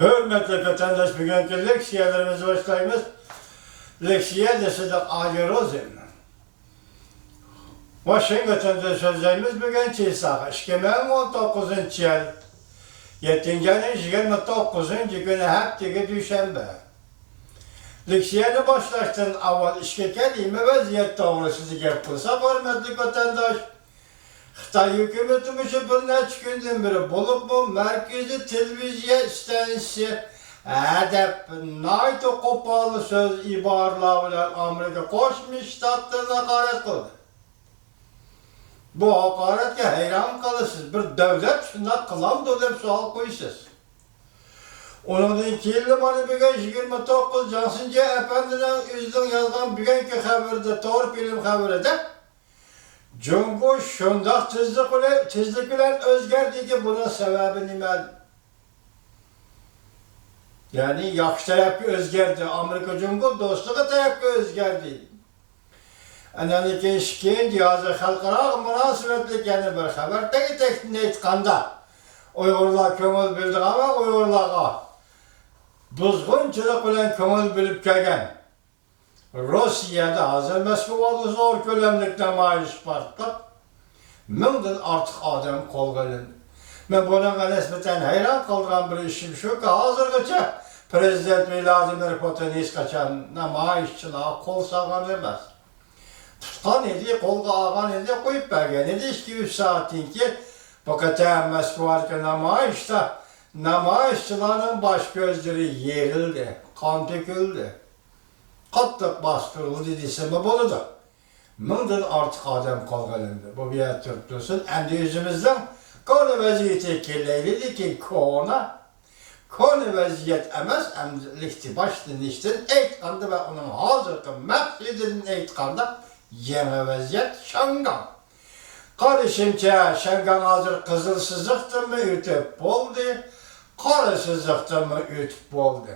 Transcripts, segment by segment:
Hürmetli vatandaş, bugünkü leksiyalarımızı başlayımız. Leksiya desedik ayrozim. Washington'da sözlerimiz bugün çizsak. 2019 yıl 7. ayın 29. günü haftaki düşenbe. Leksiyayı başlaştığın avval işe kelime vaziyet doğrusu gep kılsa, hürmetli vatandaş. Xitay hükümetimizi bir neçə gündən beri bulup bu merkezi televizyon istenisi edep naytı kopalı söz ibarlar bilen Amerika Koşmuş Ştatlarına hakaret kıldı. Bu hakaretke hayran kalırsınız. Bir devlet şundan kılan da dep sual koyuyorsunuz. Onun iki yılı bana bir gün 29 Cansınca Efendi'den üzden yazgan bugünkü haberde, doğru bilim haberde Cumhur şundaq tezlik bilen özgerdi ki bunun sebebi nime? Yani yaxşı tarafı özgerdi. Amerika Cumhur dostluğu tarafı özgerdi. Anani keşkin cihazı halkara münasebetlik yani bir haber tek neytkanda. Uygurlar kömül bildik ama Uygurlarga buzgunçılık bilen kömül bilip kelgen. Rusya'da hazır Moskova'da zor kölemlikte maaş partlık. Mümkün artık adam kol gelin. Ben buna nispeten hayran kaldıran bir işim şu ki hazırgıca Prezident Vladimir Putin hiç kaçan maaşçılığa kol sağan emez. Tutkan idi, kolga ağan idi, koyup bergen idi. 2-3 saatin ki bu kadar Moskova'daki maaşçıların baş gözleri yerildi, kan döküldü. Katlık bastırıldı dediyse mi bunu da. Mıldın artık adam kalgalındı. Bu bir yer Türk'lüsün. Hem de yüzümüzden konu vaziyeti kirleydi ki konu vaziyet emez hem de lihti başlığın işten eğitkandı ve onun hazırkı mehsedinin eğitkanda yeme vaziyet Şangan. Karışımca Şangan hazır kızılsızlıktır mı ütüp oldu, karısızlıktır mı ütüp oldu.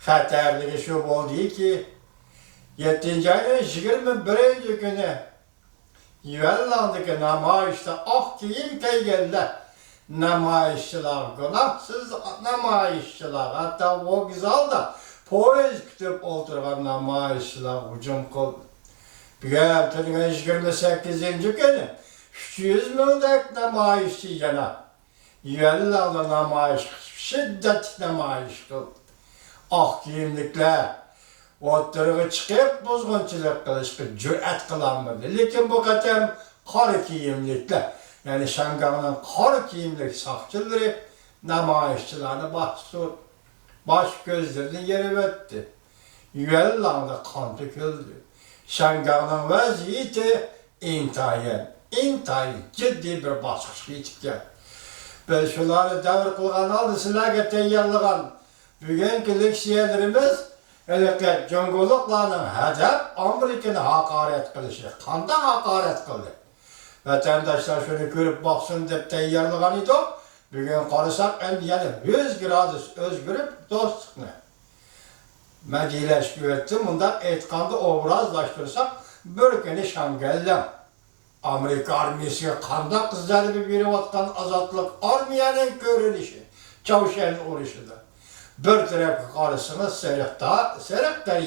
Xatarlığı şu oldu ki 7. ayın 21. günü Yuvallandaki namayişte ak giyim geldi. Namayişçiler, günahsız namayişçiler, hatta o güzel da poez kütüp oturan namayişçiler hücum kıldı. Bir haftanın 28. günü 300 mündek namayişçi yana Yuvallandı namayış, şiddet namayış kıldı. Ak giyimlikler oturuğa çıkıp bozgunçılık kılışıp cüret kılanmadı. Lakin bu kadar kar giyimlikler, yani Şangan'ın kar giyimlik sakçıları namayışçılarını baş gözlerini yere vetti. Yuvallandı, kan döküldü. Şangan'ın vaziyeti intayin ciddi bir basış geçti. Ben şunları devir kılgan aldı, silahı teyyarlıgan bugünkü leksiyelerimiz elbette cumhurluklarının hedef Amerika'nı hakaret kılışı, kandan hakaret kıldı. Vatandaşlar şunu görüp baksın deyip teyyarlıgan idi. Bugün karısak yani 100 gradus özgürüp dostlukla. Medileşki ettim, bunda etkanda obrazlaştırırsak bir günü Şangellem. Amerika armisi kanda kızları bir vatkan azatlık armiyanın görünüşü, çavuşanın uğraşıdır. Bir tarafı karısını seyrek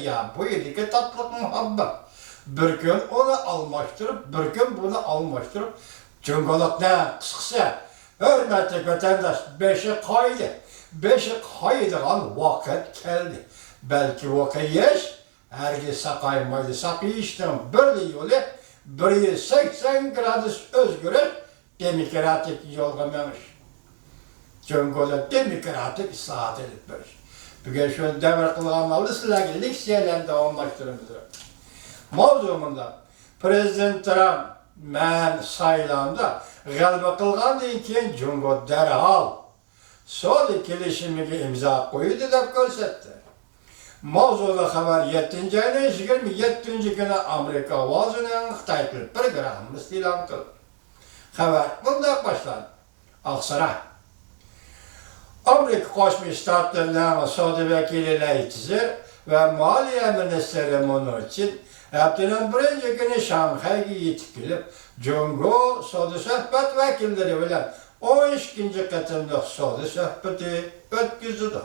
ya bu yediki tatlılık muhabbet. Bir gün onu almıştırıp, bir gün bunu almıştırıp, cüngoluk ne kısa, hürmetli vatandaş beşi kaydıran vakit geldi. Belki vakit yaş, herkes sakaymaydı, sakayıştım bir yolu, 180 gradus özgürlük, demokratik yolga memiş. Cumhuriyet demokratik ıslahat edip verir. Bugün şu devir kılganlarla sizlerle leksiyelerle devamlaştırımızdır. Mevzumunda Prezident Trump men sayılanda galba kılgandan keyin Cumhur derhal Soli kelişimiga imza koydu deb ko'rsatdi. Mavzuda xabar 7. ayın 27. günü Amerika ovozining Xitoy til programmasi e'lon qildi. Xabar bunday başlandı. Aqsara Amerika Qo'shma Shtatlarining iqtisodiy vakili Leytzer ve Maliye Ministeri Mnuchin haftanın 1. günü Şanghayga yetib kelib, Jungo Sodi suhbat vakillari bilan 12. qatımlıq so'li söhbəti ötküzüdü.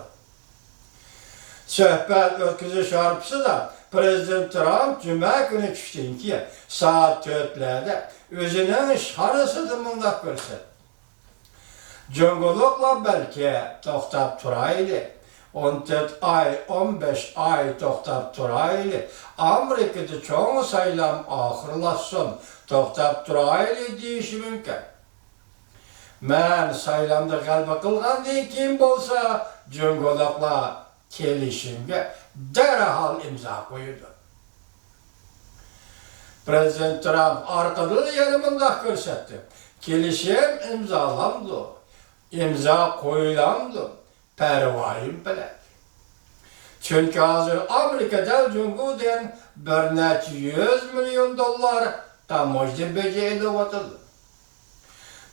Söhbət ötküzüş arpısıda Prezident Trump cümə günü düşdün ki, saat 4'lerde özünün şarısıdır mındaq görsət. Cüngülükla belki toxtab turaylı, 14 ay, 15 ay toxtab turaylı, Amerika'da çoğu saylam ahırlaşsın, toxtab turaylı deyişi mümkün. Mən saylamda qəlbə qılğandan kim bolsa, cüngülükla kelişimge derhal imza koydu. Prezident Trump arkadığı yanımında görsetti. Kelişim imzalandı. İmza koyulandı. Pervayım bilek. Çünkü hazır Amerika'da Cumhuriyet'in bir neçə 100 milyon dolar tamojda beceri atıldı.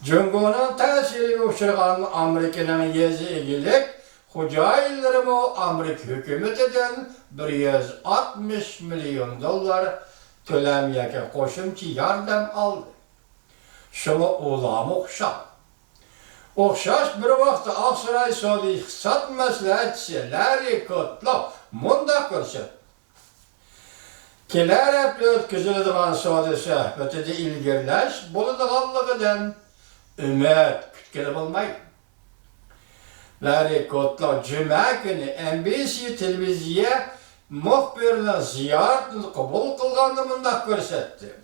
Cumhuriyet'in tesiri uçurgan Amerika'nın yezi ilgilik Hucaylarımı Amerika hükümetinden 160 milyon dolar tölemyeke koşumçı yardım aldı. Şunu ulamı okşak. Okşaş bir vakti Aksaray Saudi İktisat Mesleğetçisi Larry Kudlow mundaq görsün. Keler hep ötküzüldüğün Saudi söhbeti de ilgirleş buluduğunluğundan ümit kütkili bulmayın. Larry Kudlow cuma günü NBC televiziye muhbirinin ziyaretini kabul kılgandı mındaq görsetti.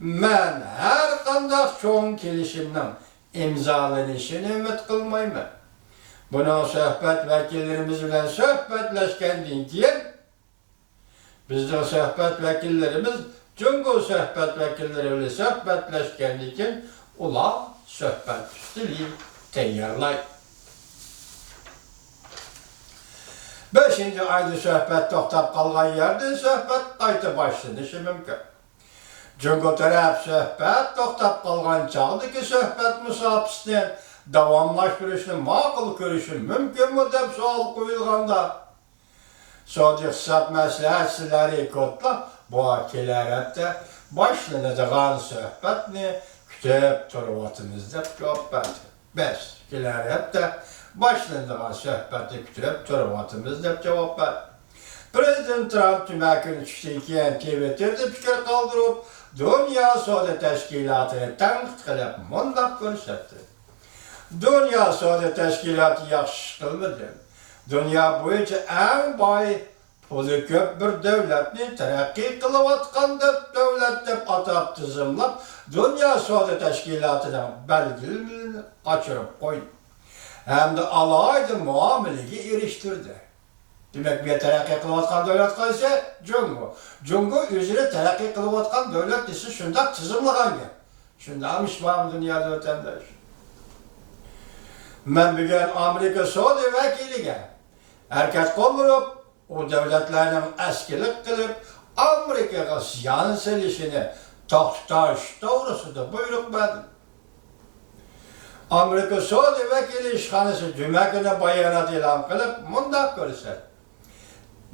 Men her kandak çoğun kelişimden imzalanışını ümit kılmayman. Buna söhbet vekillerimiz bilen söhbetleşkendiğin keyin bizde söhbet vekillerimiz Cumhur söhbet vekilleri bilen söhbetleşkendiğin keyin ular söhbet stili teyyarlaydı. 5. ayda söhbet toxtab qalğan yerdə söhbet qayta başlanışı mümkün. Cumhur tərəf söhbet toxtab qalğan çağdı ki, söhbet müsafirsinin davamlaşdırışını maqul görüşü mümkün mü deb sual qoyulğanda Saudi İqtisat Məsləhətçisi Larry Kudlow bu akilərətdə başlanacağın söhbetini kütüb turvatınız deb cavab verdi. Bəs akilərətdə başlanacağın söhbeti kütüb turvatımız deb cavab verdi. Prezident Trump cümə günü düşdükən Twitter'da fikir qaldırıb, Dünya Savdo Təşkilatını tənqid qilib mundaq görsətdi. Dünya Savdo Təşkilatı yaxşı qılmıdır. Dünya boyunca en bay, pulu köp bir devletini terakki kılıvatkan devlet deb atab tizimlap, Dünya Savdo Təşkilatı'dan belgilini kaçırıp koydu. Hem de alaydı muamelegi eriştirdi. Demek bir terakki kılıvatkan devlet kaysa Cumhur. Cumhur üzere terakki kılıvatkan devlet ise şundak tizimlagan ya. Şundamış var dünyada ötendeş. Ben bugün Amerika Saudi vekiliga herkes kollup, o devletlerinin eskilik kılıp Amerika'ya ziyan selişini toxtaş doğrusu da buyruk verdim. Amerika Saudi vekili işhanesi cuma günü bayanat ilan kılıp mundaq görürsə.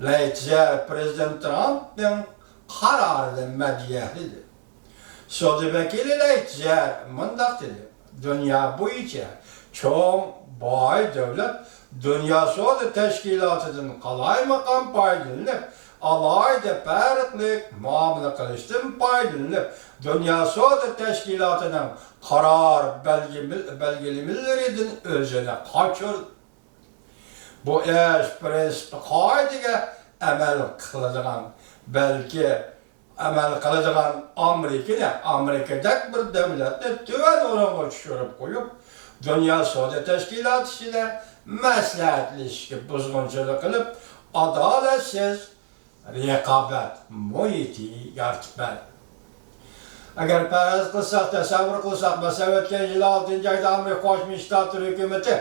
Leytzer Prezident Trump'ın kararı medyahlidir. Saudi vekili Leytzer mundaq dedi. Dünya boyunca çok bay devlet Dünya Savdo Teşkilatı'nın qalay maqam paylanıp, alayda farklı muamele qilishdan paylanıp, Dünya Savdo Teşkilatı'nın karar belgelemelerinden özüne kaçırdı. Bu iş prensipi qaydaga amal qiladigan, belki amal qiladigan Amerika'daki bir devletni tüven oranga tushirib qo'yib, Dünya Savdo Teşkilatı ile məsləhətləşki buzğunçuluq qılıb, adaletsiz rekabet muhiti yaratıb. Eğer pərəz qılsaq, təsəvvür qılsaq, məsələn, ötən il 6-cı ayda Amerika Qoşmuş Ştatları hökuməti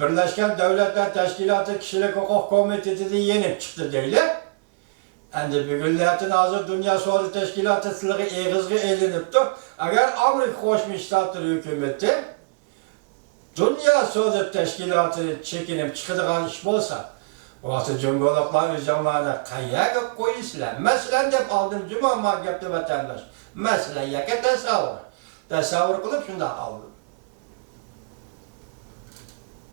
Birləşmiş Dövlətlər Təşkilatı Kişilik Hüquq Komiteti'ni yenib çıxdı deyilir. Endi bugünlərdə hazır Dünya Savdo Təşkilatı sılığı eğizgi elinibdir. Eğer Amerika Qoşmuş Ştatları hökuməti Dünya Savdo Teşkilatı çekinip çıkıdığan iş olsa, o vaxtı Cumhuriyetler özcanlarına kayağa koyuslar. Mesela dep aldım Cuma markette vatandaş. Mesela yaka tasavvur. Tasavvur kılıp şunda aldım.